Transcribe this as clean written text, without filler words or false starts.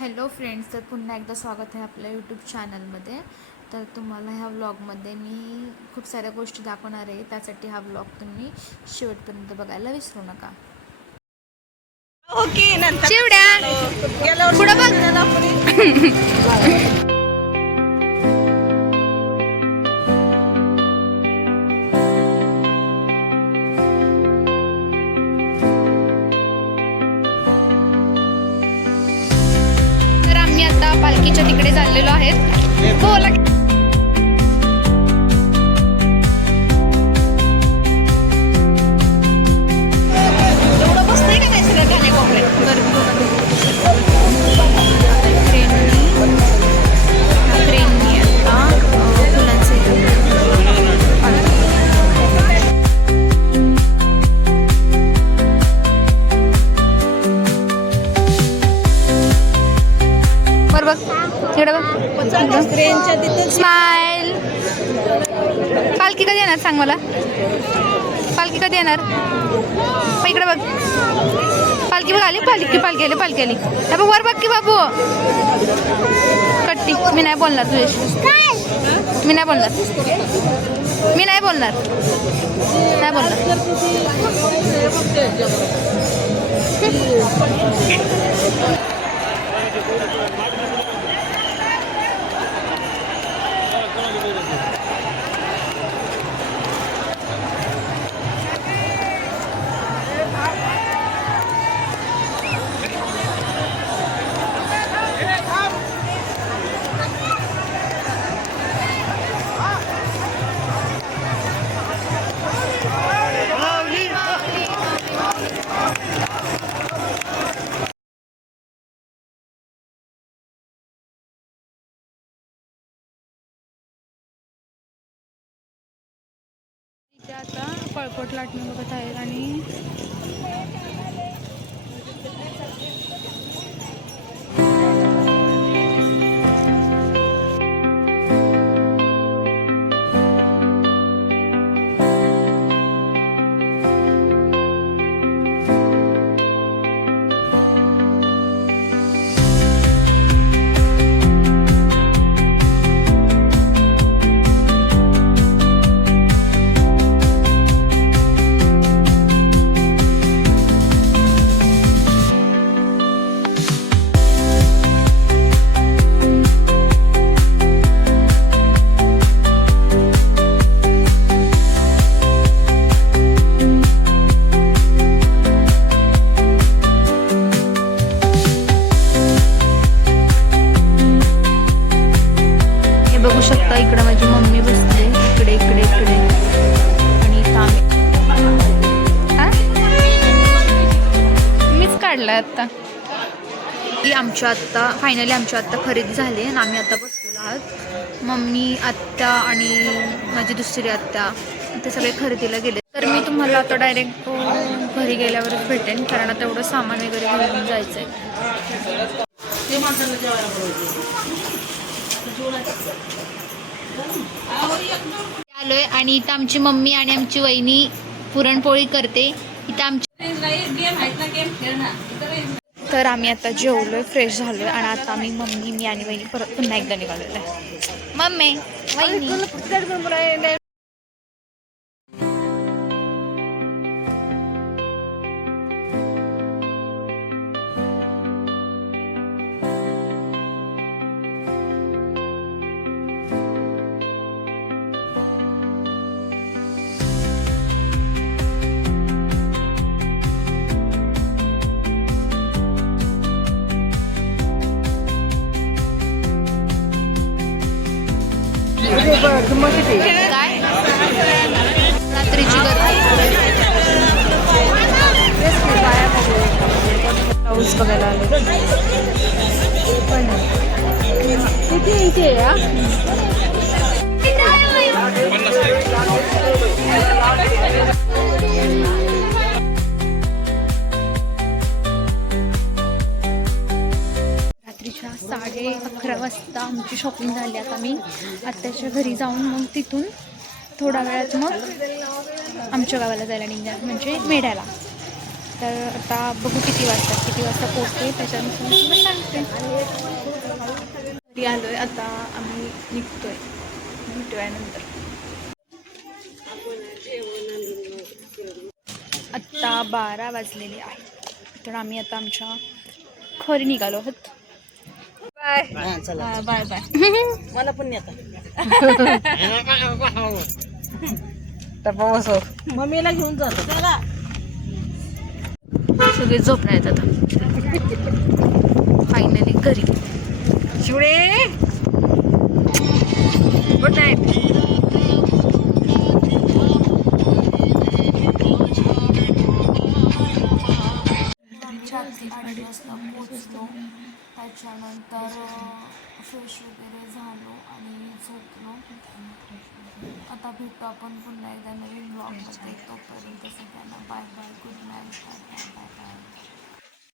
Hello friends, तर पुन्हा एकदा स्वागत आहे आपल्या यूट्यूब चॅनलमध्ये. तर तुम्हाला ह्या व्लॉगमध्ये मी खूप साऱ्या गोष्टी दाखवणार आहे. त्यासाठी हा व्लॉग तुम्ही शेवटपर्यंत बघायला विसरू नका. ओके नंतर चिवड्या पुढं बघ. तर आम्ही आता पालखीच्या तिकडे चाललेलो आहेत. बोला. एवढं बसतंय का नाही सगळं खाणे कोपरे ट्रेननी आता फुलांचे वर बघ, इकडे बघ. ट्रेनच्या तिथे स्माइल. पालखी कधी येणार सांग मला. पालखी कधी येणार? इकडे बघ. पालखी बघ आली. पालखी आली. हे बघ वर बघ की बाबू. कट्टी. मी नाही बोलणार तुझ्याशी. मी नाही बोलणार. इथे आता पळपट लाटणं बघत आहेत आणि बघू शकता. इकडे माझी मम्मी बसते. इकडे आणि मीच काढलाय आता. फायनली आमच्या आत्ता खरेदी झाली आणि आम्ही आता बसलेलो आहात. मम्मी, आत्या आणि माझी दुसरी आत्या ते सगळे खरेदीला गेले. तर मी तुम्हाला आता डायरेक्ट घरी गेल्यावरच भेटेन, कारण आता एवढं सामान वगैरे घेऊन जायचं आहे. आलोय आणि इथं आमची मम्मी आणि आमची वहिनी पुरणपोळी करते. इथं आमची तर आम्ही आता जेवलोय, फ्रेश झालोय आणि आता आम्ही मम्मी, मी आणि वहिनी परत पुन्हा एकदा निघालेलो आहे. मम्मी, वहिनी. काय रात्रीची गर्दी. पाऊस बघायला आले. इथे या. रात्रीच्या 11:30 वाजता आमची शॉपिंग झाली. आता मी आत्याच्या घरी जाऊन मग तिथून थोड्या वेळात मग आमच्या गावाला जायला निघणार, म्हणजे मेढ्याला. तर आता बघू किती वाजता पोहोचते त्याच्यानुसार मी तुला सांगते. घरी आलोय आता आम्ही निघतोय, भेटूया नंतर. आत्ता 12 वाजलेले आहेत तर आम्ही आता आमच्या घरी निघालो आहोत. Bye bye bye. मला पण येतं. मम्मीला घेऊन जातो चला. सगळे झोपणार आहेत आता. फायनली घरी. Shivade good night. रात्री 8 वाजता पोचलो. त्याच्यानंतर फ्रेश वगैरे झालो आणि झोपलो. आता भेटू आपण पुन्हा एकदा नवीन ब्लॉगमध्ये. तोपर्यंत सगळ्यांना bye bye, good night, bye bye bye bye.